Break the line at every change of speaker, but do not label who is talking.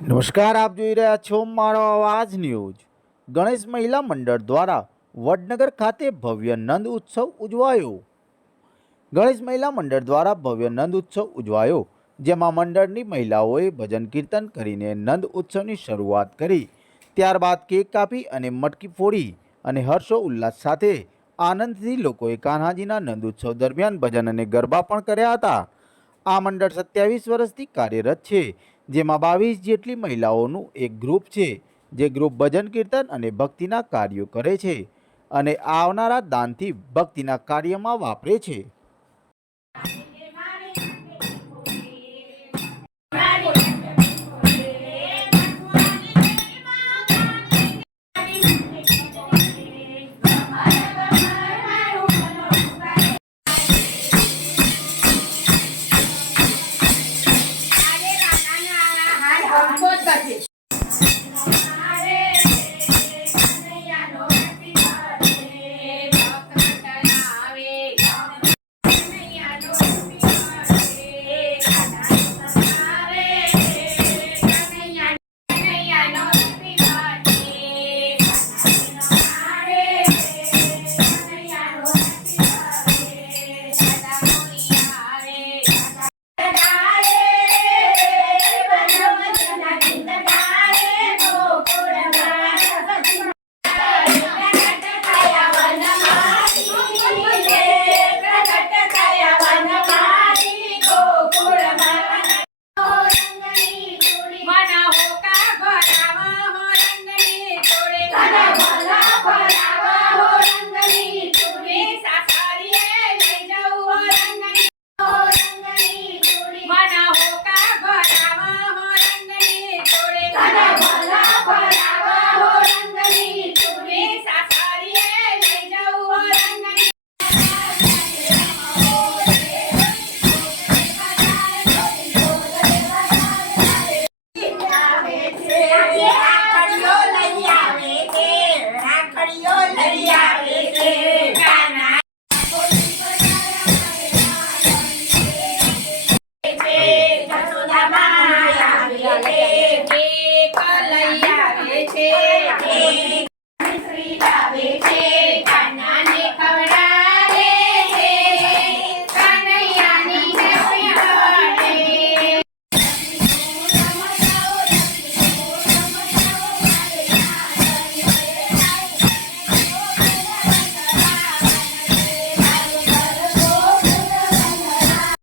નમસ્કાર, આપ જોઈ રહ્યા છો મારો અવાજ ન્યૂઝ. ગણેશ મહિલા મંડળ દ્વારા વડનગર ખાતે ભવ્ય નંદ ઉત્સવ ઉજવાયો. ગણેશ મહિલા મંડળ દ્વારા ભવ્ય નંદ ઉત્સવ ઉજવાયો, જેમાં મંડળની મહિલાઓએ ભજન કીર્તન કરીને નંદ ઉત્સવની શરૂઆત કરી. ત્યારબાદ કેક કાપી અને મટકી ફોડી અને હર્ષો ઉલ્લાસ સાથે આનંદથી લોકોએ કાન્હાજીના નંદ ઉત્સવ દરમિયાન ભજન અને ગરબા પણ કર્યા હતા. આ મંડળ સત્યાવીસ વર્ષથી કાર્યરત છે. જેમાં બાવીસ જેટલી મહિલાઓનું એક ગ્રુપ છે, જે ગ્રુપ ભજન, કીર્તન અને ભક્તિના કાર્યો કરે છે અને આવનારા દાનથી ભક્તિના કાર્યમાં વાપરે છે. Pode bater. la.